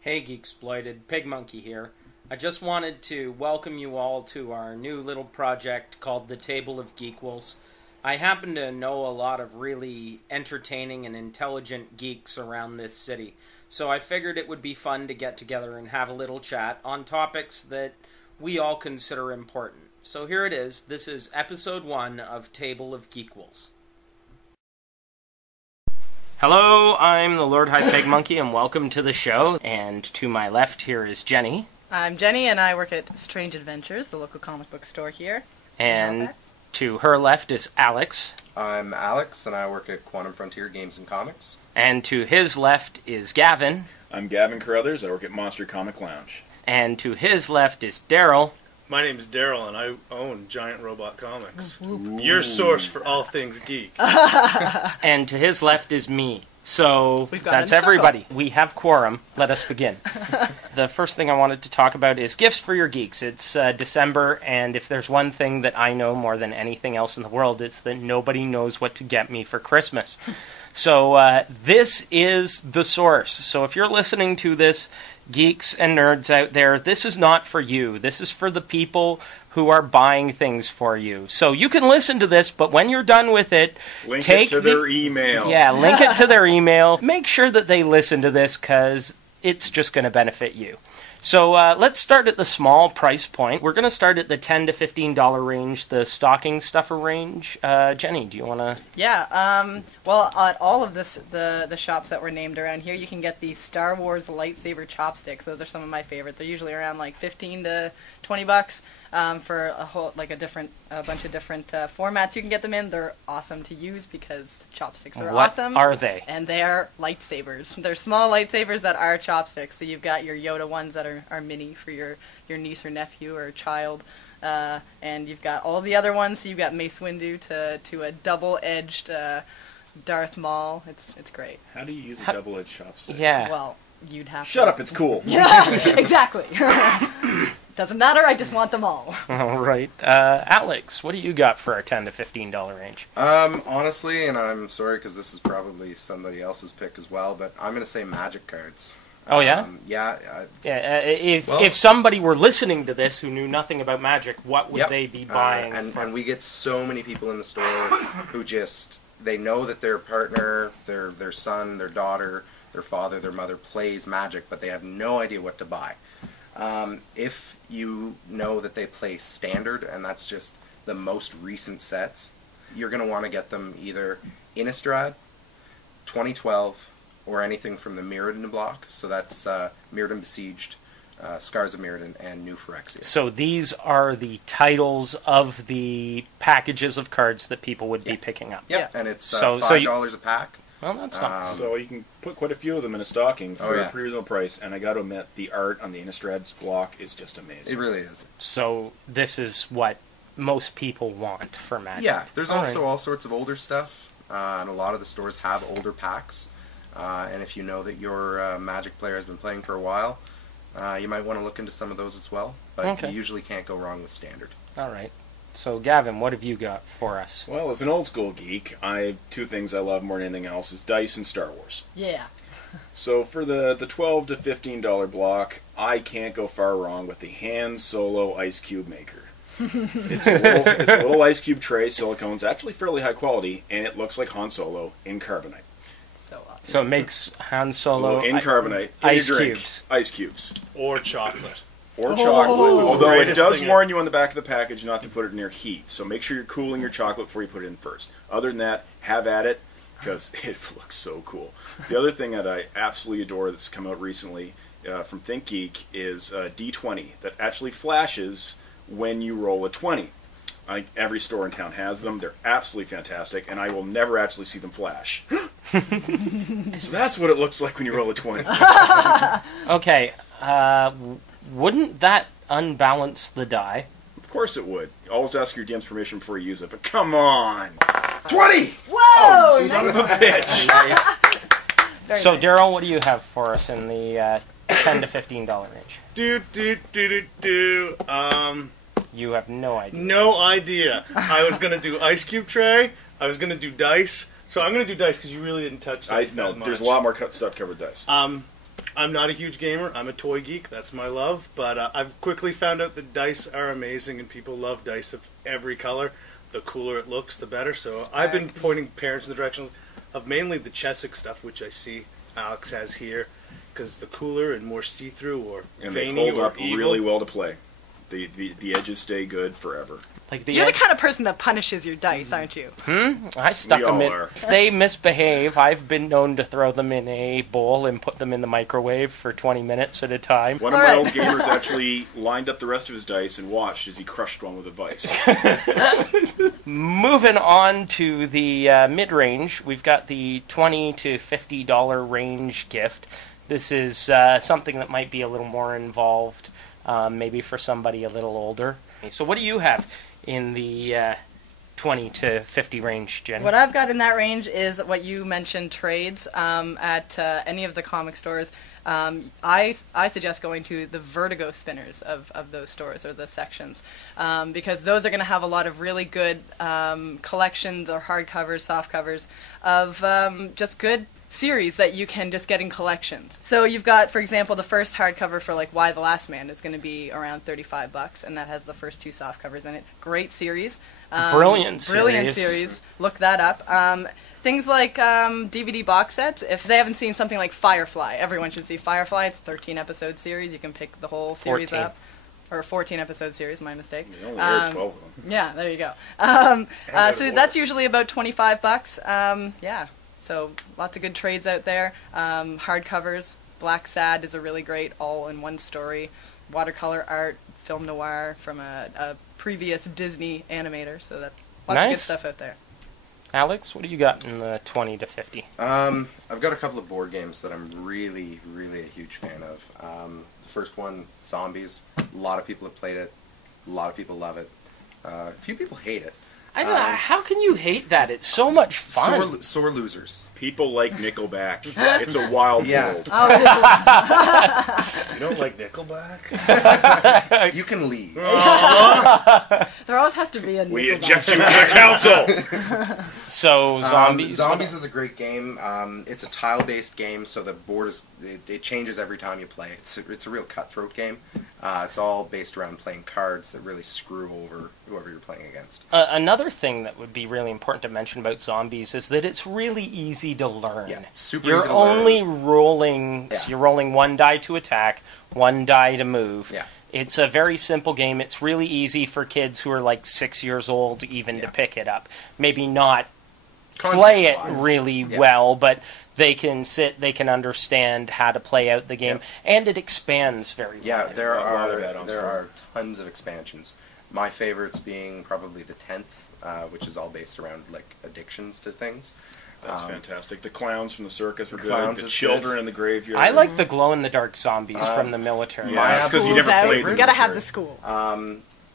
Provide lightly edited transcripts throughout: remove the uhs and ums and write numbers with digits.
Hey Geeksploited, PigMonkey here. I just wanted to welcome you all to our new little project called the Table of Geequals. I happen to know a lot of really entertaining and intelligent geeks around this city, so I figured it would be fun to get together and have a little chat on topics that we all consider important. So here it is. This is episode 1 of Table of Geequals. Hello, I'm the Lord High PigMonkey, and welcome to the show. And to my left here is Jenny. I'm Jenny, and I work at Strange Adventures, the local comic book store here. And to her left is Alex. I'm Alex, and I work at Quantum Frontier Games and Comics. And to his left is Gavin. I'm Gavin Carruthers. I work at Monster Comic Lounge. And to his left is Daryl. My name is Daryl, and I own Giant Robot Comics. Your source for all things geek. And to his left is me. So that's in a everybody. We have quorum. Let us begin. The first thing I wanted to talk about is gifts for your geeks. It's December, and if there's one thing that I know more than anything else in the world, it's that nobody knows what to get me for Christmas. So this is the source. So if you're listening to this, geeks and nerds out there, this is not for you. This is for the people who are buying things for you. So you can listen to this, but when you're done with it, link it to their email. Yeah, link it to their email. Make sure that they listen to this because it's just going to benefit you. So let's start at the small price point. We're going to start at the $10 to $15 range, the stocking stuffer range. Jenny, do you want to? Yeah, well, at all of the shops that were named around here, you can get these Star Wars lightsaber chopsticks. Those are some of my favorite. They're usually around like $15 to $20 for a whole a bunch of different formats you can get them in. They're awesome to use because chopsticks are awesome. What are they? And they are lightsabers. They're small lightsabers that are chopsticks. So you've got your Yoda ones that are mini for your niece or nephew or child. And you've got all the other ones. So you've got Mace Windu to a double-edged Darth Maul. It's great. How do you use a double-edged chopstick? Yeah. Well, you'd have Shut to. up, it's cool. Yeah, exactly. Doesn't matter, I just want them all. All right. Alex, what do you got for our $10 to $15 range? Honestly, and I'm sorry because this is probably somebody else's pick as well, but I'm going to say Magic cards. Oh, yeah? If somebody were listening to this who knew nothing about Magic, what would they be buying? And we get so many people in the store who just, they know that their partner, their son, their daughter, their father, their mother plays Magic, but they have no idea what to buy. If you know that they play Standard, and that's just the most recent sets, you're going to want to get them either Innistrad, 2012, or anything from the Mirrodin block. So that's Mirrodin Besieged, Scars of Mirrodin, and New Phyrexia. So these are the titles of the packages of cards that people would be picking up. Yeah, and it's $5 a pack. Well, that's not... So you can put quite a few of them in a stocking for a pretty reasonable price, and I got to admit, the art on the Innistrad's block is just amazing. It really is. So this is what most people want for Magic. Yeah, there's also all sorts of older stuff, and a lot of the stores have older packs. And if you know that your Magic player has been playing for a while, you might want to look into some of those as well. But you usually can't go wrong with Standard. All right. So, Gavin, what have you got for us? Well, as an old school geek, two things I love more than anything else is dice and Star Wars. Yeah. So for the $12 to $15 block, I can't go far wrong with the Han Solo Ice Cube Maker. It's a little ice cube tray, silicone's actually fairly high quality, and it looks like Han Solo in carbonite. So awesome. So it makes Han Solo in carbonite, ice cubes. Ice cubes. Or chocolate. Or chocolate, although it does warn you on the back of the package not to put it near heat, so make sure you're cooling your chocolate before you put it in first. Other than that, have at it, because it looks so cool. The other thing that I absolutely adore that's come out recently from ThinkGeek is D20 that actually flashes when you roll a 20. Every store in town has them. They're absolutely fantastic, and I will never actually see them flash. So that's what it looks like when you roll a 20. Okay, wouldn't that unbalance the die? Of course it would. Always ask your DM's permission before you use it, but come on! 20! Whoa! Oh, son of a bitch! Nice. So, Daryl, what do you have for us in the $10 to $15 range? You have no idea. No idea. I was going to do ice cube tray. I was going to do dice. So I'm going to do dice because you really didn't touch dice that much. There's a lot more stuff covered dice. I'm not a huge gamer. I'm a toy geek. That's my love. But I've quickly found out that dice are amazing, and people love dice of every color. The cooler it looks, the better. So I've been pointing parents in the direction of mainly the Chesic stuff, which I see Alex has here, because the cooler and more see-through or and veiny they hold or up evil. really well to play. The edges stay good forever. Like You're the kind of person that punishes your dice, aren't you? I stuck We them all in. are. If they misbehave, I've been known to throw them in a bowl and put them in the microwave for 20 minutes at a time. One of my old gamers actually lined up the rest of his dice and watched as he crushed one with a vice. Moving on to the mid-range, we've got the $20 to $50 range gift. This is something that might be a little more involved, maybe for somebody a little older. So what do you have in the 20 to 50 range, Jenny? What I've got in that range is what you mentioned, trades at any of the comic stores. I suggest going to the Vertigo spinners of those stores or the sections, because those are going to have a lot of really good collections or hardcovers, soft covers of just good series that you can just get in collections. So you've got, for example, the first hardcover for like Why the Last Man is going to be around $35, and that has the first 2 soft covers in it. Great series. Brilliant series. Look that up. Things like DVD box sets. If they haven't seen something like Firefly, everyone should see Firefly. It's a 13-episode series. You can pick the whole series 14. up. Or a 14-episode series, my mistake. They only aired 12 of them. Yeah, there you go. So that's usually about $25. Yeah. So lots of good trades out there. Hardcovers. Black Sad is a really great all-in-one story. Watercolor art, film noir from a previous Disney animator. So that lots of good stuff out there. Alex, what do you got in the 20 to 50? I've got a couple of board games that I'm really, really a huge fan of. The first one, Zombies. A lot of people have played it. A lot of people love it. A few people hate it. How can you hate that? It's so much fun. Sore losers. People like Nickelback. It's a wild world. Oh, it is. You don't like Nickelback? You can leave. There always has to be a We Nickelback. eject you from the council! So, Zombies. Zombies is a great game. It's a tile-based game, so the board it changes every time you play. It's a real cutthroat game. It's all based around playing cards that really screw over whoever you're playing against. Another thing that would be really important to mention about Zombies is that it's really easy to learn. Yeah, super You're easy to only learn. rolling. Yeah. So you're rolling 1 die to attack, 1 die to move. Yeah. It's a very simple game. It's really easy for kids who are like 6 years old even to pick it up. Maybe not play it Content-wise. really Yeah. well, but they can they can understand how to play out the game, and it expands very Yeah, well. there lot of add-ons for are tons of expansions. My favorites being probably the 10th, which is all based around like addictions to things. That's fantastic. The clowns from the circus were good. clowns The is children good. in the graveyard. I like the glow-in-the-dark zombies from the military. my Yeah, because you School's never out. played You them. gotta have the school.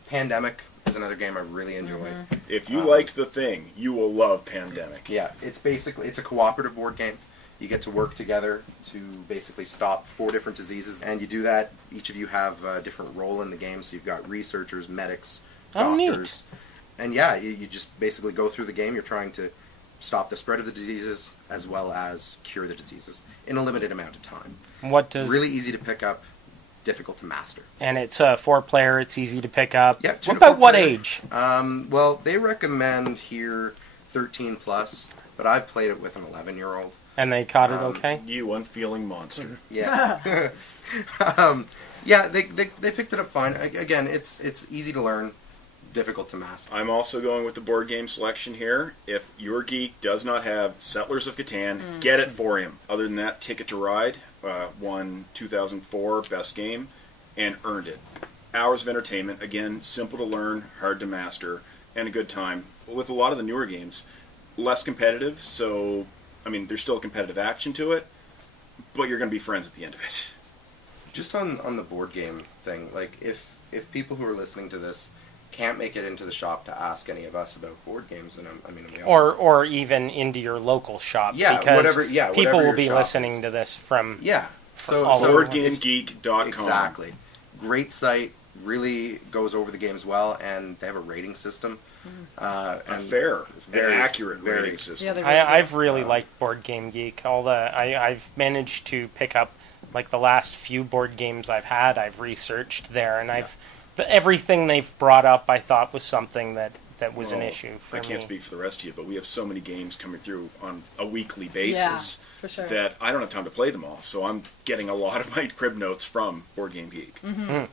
Pandemic is another game I really enjoy. If you liked The Thing, you will love Pandemic. Yeah, it's a cooperative board game. You get to work together to basically stop 4 different diseases, and you do that. Each of you have a different role in the game, so you've got researchers, medics, Oh, neat. doctors. And yeah, you just basically go through the game. You're trying to stop the spread of the diseases as well as cure the diseases in a limited amount of time. What does Really easy to pick up, difficult to master. And it's a 4-player. It's easy to pick up. Yeah, 2 What to 4 about what player. age? Well, they recommend here 13 plus, but I've played it with an 11-year-old. And they caught it okay. You unfeeling monster. Yeah. Yeah, they picked it up fine. Again, it's easy to learn, difficult to master. I'm also going with the board game selection here. If your geek does not have Settlers of Catan, get it for him. Other than that, Ticket to Ride won 2004 Best Game and earned it. Hours of entertainment, again, simple to learn, hard to master, and a good time. With a lot of the newer games, less competitive, so, I mean, there's still a competitive action to it, but you're going to be friends at the end of it. Just on the board game thing, like if people who are listening to this can't make it into the shop to ask any of us about board games, then we all Or even into your local shop. Yeah, because whatever people will your be shop listening is. to this from Yeah. So all over. BoardGameGeek.com. Exactly. Great site. Really goes over the games well, and they have a rating system. A And fair, very and accurate very- rating system. Yeah, they really do. I've really liked Board Game Geek. I've managed to pick up Like the last few board games I've had, I've researched there, and everything they've brought up I thought was something that was an issue for me. I can't speak for the rest of you, but we have so many games coming through on a weekly basis for sure. that I don't have time to play them all. So I'm getting a lot of my crib notes from Board Game Geek.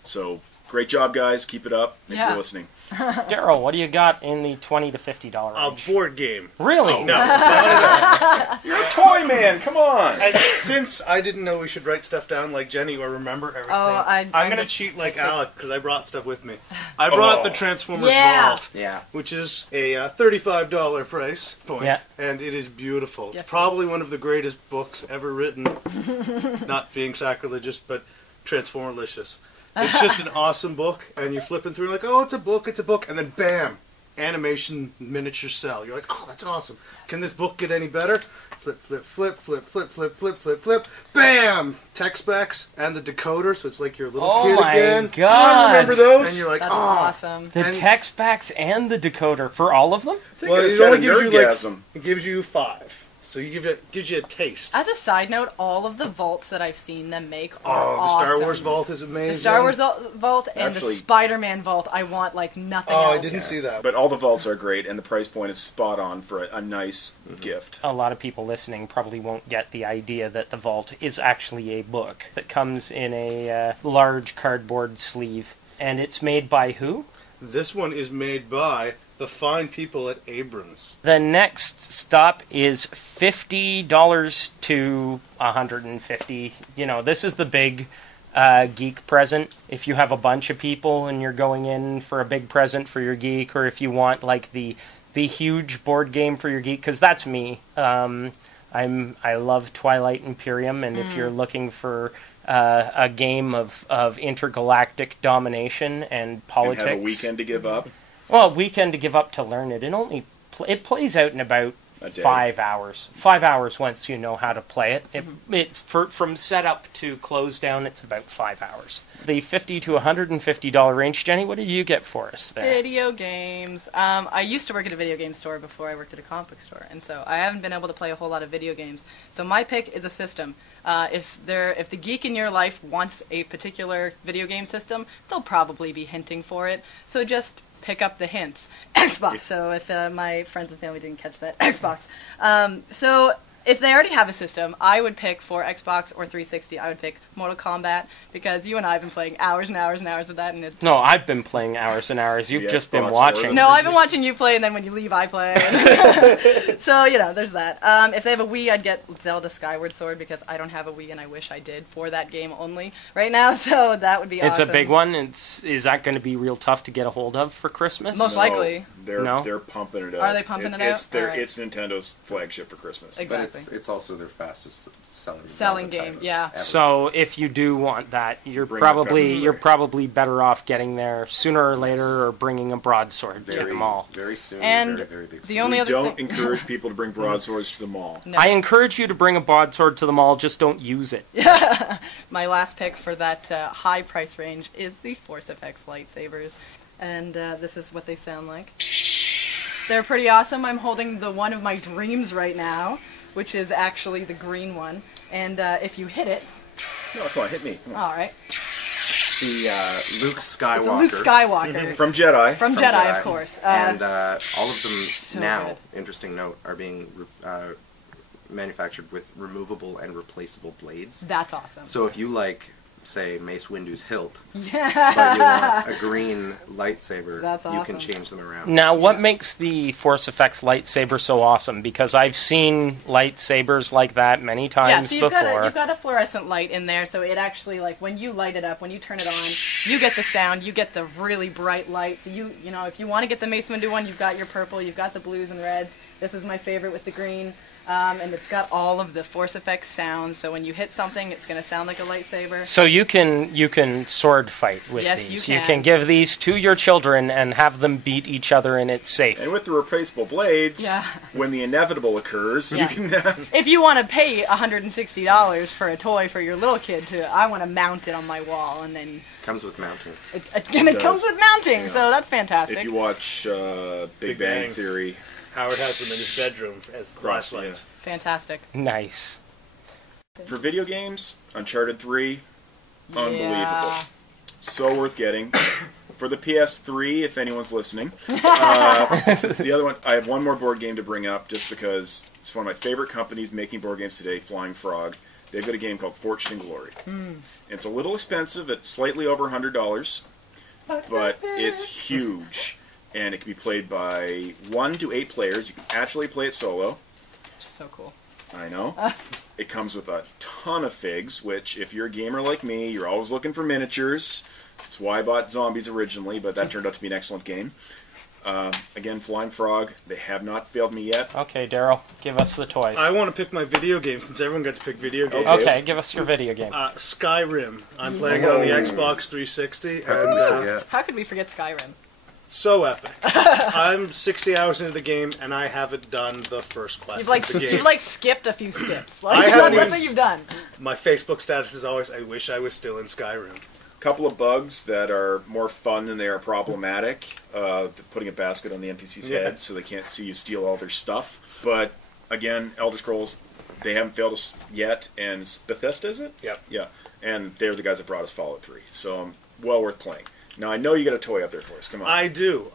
So great job, guys. Keep it up. Thanks for listening. Daryl, what do you got in the $20 to $50 range? A board game. Really? Oh, no, not at all. You're a toy man. Come on. And since I didn't know we should write stuff down like Jenny or remember everything, I'm going to cheat like Alec because I brought stuff with me. I brought the Transformers Vault, which is a $35 price point, and it is beautiful. It's probably one of the greatest books ever written, not being sacrilegious, but Transformerlicious. It's just an awesome book, and you're flipping through like, oh, it's a book, and then bam, animation miniature cell. You're like, oh, that's awesome. Can this book get any better? Flip, flip, flip, flip, flip, flip, flip, flip, flip, bam! Text specs and the decoder, so it's like your little kid again. Oh my god! Remember those? And you're like, that's awesome. The text specs and the decoder for all of them? Well, it only gives you it gives you 5. So gives you a taste. As a side note, all of the vaults that I've seen them make are awesome. The Star Wars vault is amazing. The Star Wars vault and the Spider-Man vault, I want like nothing else. Oh, I didn't see that. But all the vaults are great, and the price point is spot on for a nice gift. A lot of people listening probably won't get the idea that the vault is actually a book that comes in a large cardboard sleeve. And it's made by who? This one is made by the fine people at Abrams. The next stop is $50 to $150. You know, this is the big geek present. If you have a bunch of people and you're going in for a big present for your geek, or if you want like the huge board game for your geek, because that's me. I love Twilight Imperium, and if you're looking for a game of intergalactic domination and politics, and have a weekend to give up. Well, a weekend to give up to learn it. It plays out in about 5 hours. 5 hours once you know how to play it. It's from setup to close down. It's about 5 hours. The $50 to $150 range, Jenny. What did you get for us there? Video games. I used to work at a video game store before I worked at a comic book store, and so I haven't been able to play a whole lot of video games. So my pick is a system. If the geek in your life wants a particular video game system, they'll probably be hinting for it. So just pick up the hints. Xbox. So if my friends and family didn't catch that, Xbox. So if they already have a system, I would pick for Xbox or 360. I would pick Mortal Kombat because you and I have been playing hours and hours and hours with that. And no, I've been playing hours and hours. You've just been watching. No, I've been watching you play, and then when you leave, I play. So, there's that. If they have a Wii, I'd get Zelda Skyward Sword because I don't have a Wii, and I wish I did for that game only right now. So that would be awesome. It's a big one. Is that going to be real tough to get a hold of for Christmas? Most likely. They're pumping it out. Are they pumping it out? It's Nintendo's flagship for Christmas. Exactly. But it's also their fastest selling game. Yeah. Ever. So if you do want that, you're probably better off getting there sooner or later, or bringing a broadsword to the mall. Very soon. And very big. The only other don't thing... encourage people to bring broadswords to the mall. No. I encourage you to bring a broadsword to the mall. Just don't use it. My last pick for that high price range is the Force FX lightsabers, and this is what they sound like. They're pretty awesome. I'm holding the one of my dreams right now, which is actually the green one. And if you hit it... No, come on, hit me. All right. The Luke Skywalker. Luke Skywalker. From Jedi. From Jedi, of course. And all of them so now, good. interesting note, are being manufactured with removable and replaceable blades. That's awesome. So if you like, say, Mace Windu's hilt, yeah. but you want a green lightsaber, That's awesome. you can change them around. Now, what makes the Force FX lightsaber so awesome? Because I've seen lightsabers like that many times so before. You've got a fluorescent light in there, so it actually, like, when you light it up, when you turn it on, you get the sound, you get the really bright light. So you know, if you want to get the Mace Windu one, you've got your purple, you've got the blues and reds. This is my favorite with the green. And it's got all of the Force FX sounds, so when you hit something, it's going to sound like a lightsaber. So you can sword fight with these. You can give these to your children and have them beat each other, and it's safe. And with the replaceable blades, when the inevitable occurs, you can... If you want to pay $160 for a toy for your little kid, I want to mount it on my wall, and then... Comes with mounting. It comes with mounting, so that's fantastic. If you watch Big Bang Theory... Howard has them in his bedroom as flashlights. Fantastic. Nice. For video games, Uncharted 3, unbelievable. Yeah. So worth getting. For the PS3, if anyone's listening. The other one, I have one more board game to bring up just because it's one of my favorite companies making board games today, Flying Frog. They've got a game called Fortune and Glory. It's a little expensive. It's slightly over $100, but it's huge. And it can be played by 1 to 8 players. You can actually play it solo. So cool. I know. It comes with a ton of figs, which, if you're a gamer like me, you're always looking for miniatures. That's why I bought Zombies originally, but that turned out to be an excellent game. Again, Flying Frog, they have not failed me yet. Okay, Daryl, give us the toys. I want to pick my video game since everyone got to pick video games. Okay, give us your video game. Skyrim. I'm playing it on the Xbox 360, and How could we forget Skyrim? so epic. I'm 60 hours into the game, and I haven't done the first quest of the game. You've like skipped a few skips. I Like have that's always- what you've done. My Facebook status is always, I wish I was still in Skyrim. Couple of bugs that are more fun than they are problematic. Putting a basket on the NPC's head so they can't see you steal all their stuff. But again, Elder Scrolls, they haven't failed us yet. And Bethesda, is it? Yep. Yeah. And they're the guys that brought us Fallout 3. So well worth playing. Now I know you got a toy up there for us. Come on. I do.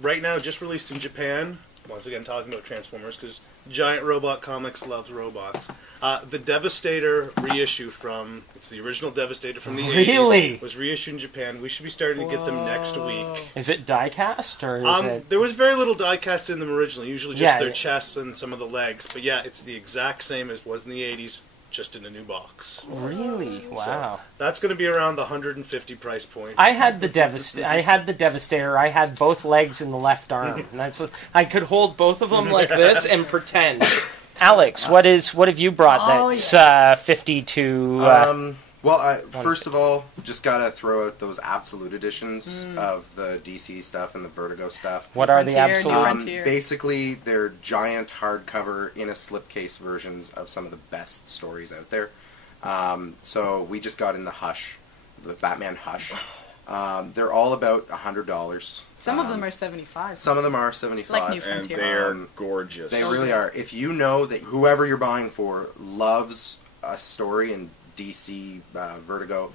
Right now, just released in Japan. Once again, talking about Transformers, because Giant Robot Comics loves robots. The Devastator reissue from, it's the original Devastator from the 80s, was reissued in Japan. We should be starting to get them next week. Is it die-cast, or is it... There was very little die-cast in them originally, usually just their yeah. chests and some of the legs. But yeah, it's the exact same as was in the 80s, just in a new box. Really? Wow. So that's going to be around the 150 price point. I had the Devastator. I had both legs in the left arm. And I could hold both of them like this and pretend. Alex, what have you brought that's 50 to... First of all, just gotta throw out those Absolute editions of the DC stuff and the Vertigo stuff. What are the Frontier, Absolute? Frontier. Basically, they're giant hardcover in a slipcase versions of some of the best stories out there. So we just got in the Hush, the Batman Hush. They're all about $100. Some of them are 75. Some of them are 75. Like New and Frontier. they're gorgeous. They really are. If you know that whoever you're buying for loves a story in DC Vertigo,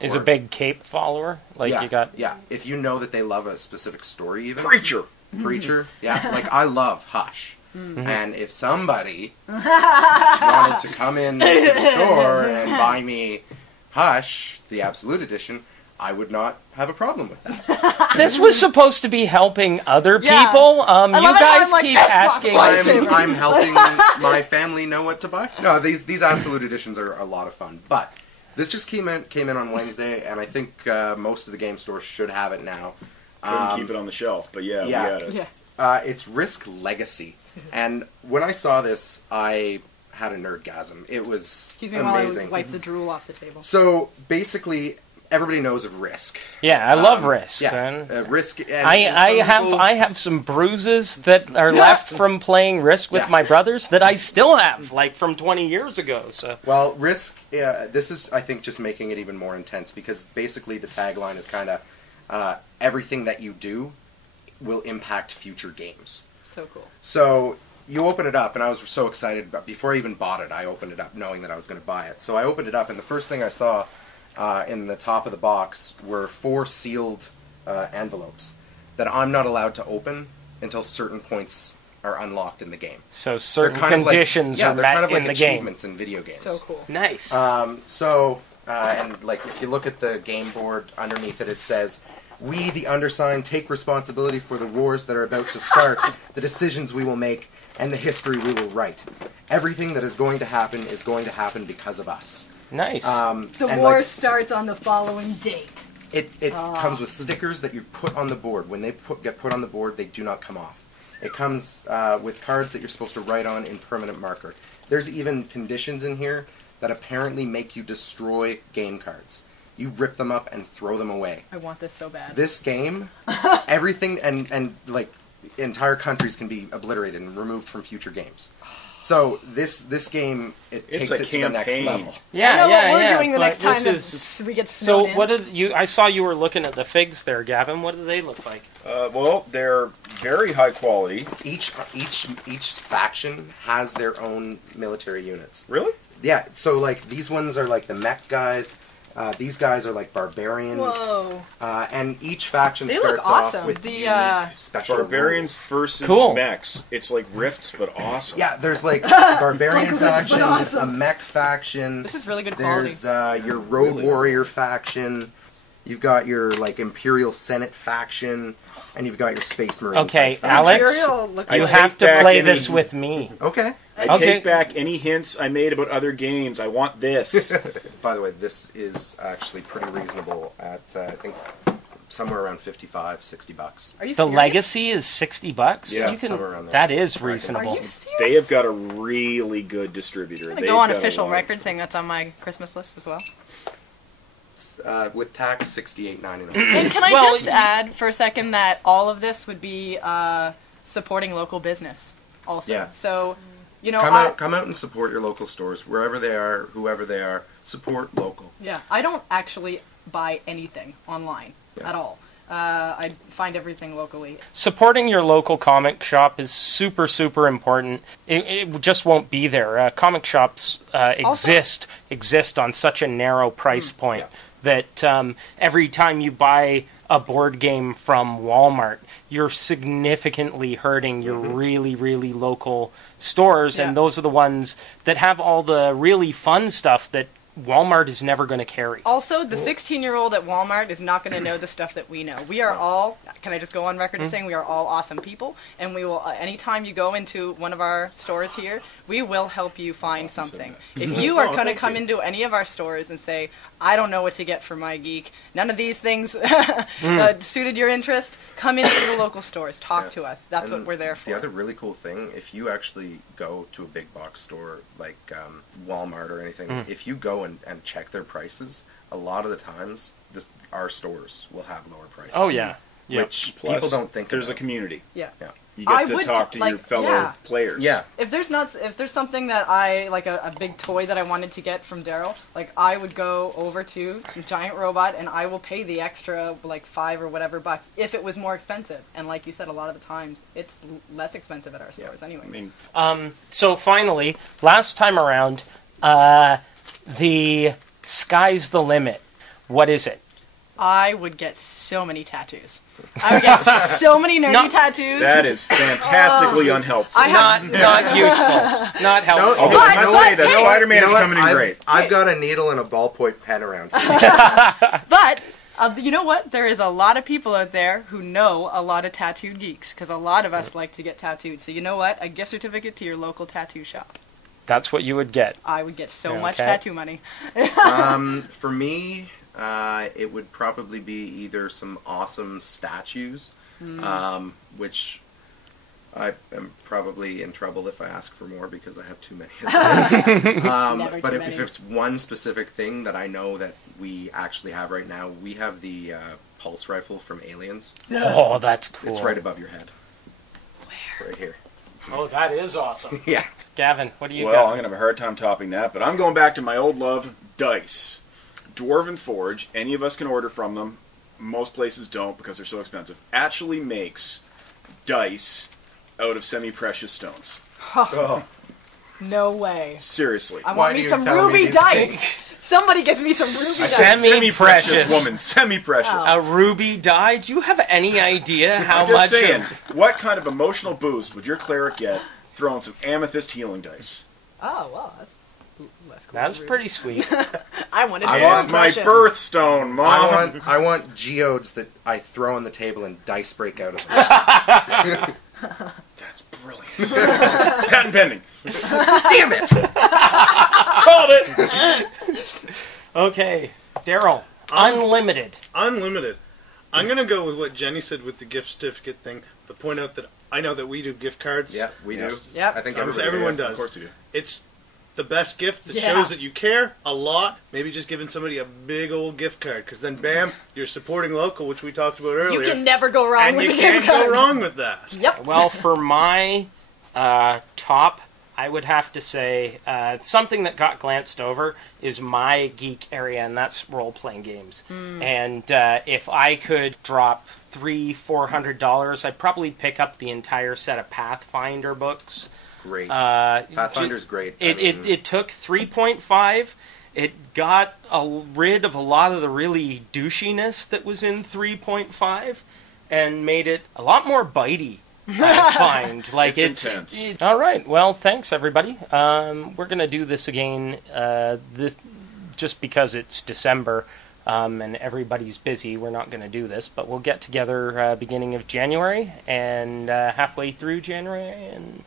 Is a big Cape follower? Like yeah, you got... yeah. If you know that they love a specific story, even Preacher. yeah. Like I love Hush, and if somebody wanted to come in to the store and buy me Hush, the Absolute Edition, I would not have a problem with that. This was supposed to be helping other Yeah. people. I You love it how guys I'm like, keep Xbox asking. Live. I'm helping my family know what to buy. No, these Absolute Editions are a lot of fun, but this just came in on Wednesday, and I think most of the game stores should have it now. Couldn't keep it on the shelf, but yeah, we got it. Yeah. It's Risk Legacy, and when I saw this, I had a nerdgasm. It was Excuse me amazing. while I wipe the drool off the table. So basically, everybody knows of Risk. Yeah, I love Risk. Yeah, man. Risk. And I have some bruises that are left from playing Risk with Yeah. my brothers that I still have, like from 20 years ago. So Well, Risk. This is, I think, just making it even more intense because basically the tagline is kind of everything that you do will impact future games. So cool. So you open it up, and I was so excited. But before I even bought it, I opened it up knowing that I was going to buy it. So I opened it up, and the first thing I saw in the top of the box were 4 sealed envelopes that I'm not allowed to open until certain points are unlocked in the game. So certain They're kind of conditions like, are they're met kind of like in the game. achievements in video games. So cool. Nice. And like if you look at the game board underneath it, it says, "We, the undersigned, take responsibility for the wars that are about to start, the decisions we will make, and the history we will write. Everything that is going to happen because of us." Nice. The and, war like, starts on the following date. It comes with stickers that you put on the board. When they get put on the board, they do not come off. It comes with cards that you're supposed to write on in permanent marker. There's even conditions in here that apparently make you destroy game cards. You rip them up and throw them away. I want this so bad. This game, everything, and like entire countries can be obliterated and removed from future games. So this game, it takes it to the next level. I know what we're doing the next time that we get snowed in. What did you? I saw you were looking at the figs there, Gavin. What do they look like? Well, they're very high quality. Each faction has their own military units. Really? Yeah. So like these ones are like the mech guys. These guys are like barbarians. Whoa. And each faction They starts look awesome. off with The, unique special Barbarians rules. versus mechs. It's like rifts, but awesome. Yeah, there's like barbarian Like rifts, faction, but awesome. a mech faction. This is really good quality. There's your road warrior faction. You've got your like Imperial Senate faction, and you've got your Space Marine. Okay, faction. Alex, Imperial looks you like- have to back play any- this with me. Okay. I take back any hints I made about other games. I want this. By the way, this is actually pretty reasonable at I think somewhere around $55-$60. Are you The serious? Legacy is $60. Yeah, you somewhere around there. That is Are reasonable. you serious? They have got a really good distributor. I'm going to go on official record saying that's on my Christmas list as well. With tax, $68.99. And can I Well, just add for a second that all of this would be supporting local business also. Yeah. So, you know, Come out and support your local stores, wherever they are, whoever they are. Support local. yeah, I don't actually buy anything online at all. I find everything locally. Supporting your local comic shop is super, super important. It just won't be there. Comic shops exist on such a narrow price point that every time you buy a board game from Walmart, you're significantly hurting your really, really local stores, and those are the ones that have all the really fun stuff that Walmart is never going to carry. Also, the 16-year-old at Walmart is not going to know the stuff that we know. We are all, can I just go on record as saying we are all awesome people, and we will, anytime you go into one of our stores here, we will help you find something. If you are going to come into any of our stores and say, I don't know what to get for my geek, none of these things suited your interest, come into the local stores, talk to us. That's what we're there for. The other really cool thing, if you actually go to a big box store like Walmart or anything, if you go and check their prices, a lot of the times our stores will have lower prices. Oh, yeah. Which Plus, people don't think there's about. a community. Yeah. You I get to would, talk to your like, fellow players. Yeah. If there's something that I like a big toy that I wanted to get from Daryl, like I would go over to Giant Robot and I will pay the extra like $5 or whatever bucks if it was more expensive. And like you said, a lot of the times it's less expensive at our stores, anyways. I mean, So finally, last time around, the sky's the limit. What is it? I would get so many tattoos. I would get so many nerdy tattoos. that is fantastically unhelpful. I have Not useful. Not helpful. Although I must say that hey, Spider-Man You know is what? coming in great. I've got a needle and a ballpoint pen around here. But you know what? There is a lot of people out there who know a lot of tattooed geeks because a lot of us like to get tattooed. So you know what? A gift certificate to your local tattoo shop. That's what you would get. I would get so Yeah, much okay. tattoo money. For me, it would probably be either some awesome statues, which I am probably in trouble if I ask for more because I have too many of those. Never But too if many. it's one specific thing that I know that we actually have right now, we have the pulse rifle from Aliens. Oh, that's cool. It's right above your head. Where? Right here. Oh, that is awesome. Yeah. Gavin, what do you Well, I'm got? going to have a hard time topping that, but I'm going back to my old love, dice. Dwarven Forge, any of us can order from them. Most places don't because they're so expensive. Actually makes dice out of semi-precious stones. Oh, No way. Seriously. I Why want do me you some tell me ruby these dice. things? Somebody gets me some ruby I dice. said Semi-precious. semi-precious woman. Semi-precious. Oh. A ruby die? Do you have any idea how I'm just much? saying, what kind of emotional boost would your cleric get throwing some amethyst healing dice? Oh, well, that's less cool. That's pretty sweet. I wanted I more want It's my precious. birthstone, Mom. I want geodes that I throw on the table and dice break out of them. That's brilliant. Patent pending. Damn it! Called it. Okay, Daryl. Unlimited. Unlimited. I'm going to go with what Jenny said with the gift certificate thing, but point out that I know that we do gift cards. Yeah, we do. Yep. I think Everyone everyone does. Of course you do. It's the best gift that Yeah. shows that you care a lot. Maybe just giving somebody a big old gift card, because then, bam, you're supporting local, which we talked about earlier. You can never go wrong and with you a gift can't card. go wrong with that. Yep. Well, for my top, I would have to say something that got glanced over is my geek area, and that's role-playing games. And if I could drop $300-400, I'd probably pick up the entire set of Pathfinder books. Great. Pathfinder's great. It took 3.5. It got rid of a lot of the really douchiness that was in 3.5 and made it a lot more bitey. I find like it's intense. All right. Well, thanks everybody. We're gonna do this again. Just because it's December and everybody's busy, we're not gonna do this. But we'll get together beginning of January and halfway through January and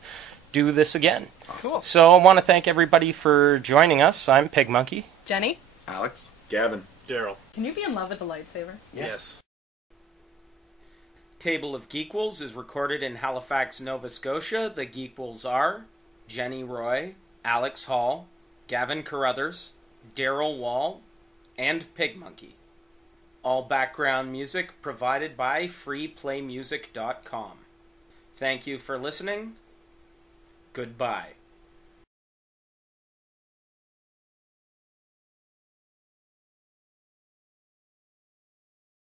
do this again. Cool. So I want to thank everybody for joining us. I'm PigMonkey. Jenny, Alex? Gavin. Daryl. can you be in love with the lightsaber? Yeah. Yes. Table of Geequals is recorded in Halifax, Nova Scotia. The Geequals are Jenny Roy, Alex Hall, Gavin Carruthers, Daryl Wall, and PigMonkey. All background music provided by freeplaymusic.com. Thank you for listening. Goodbye.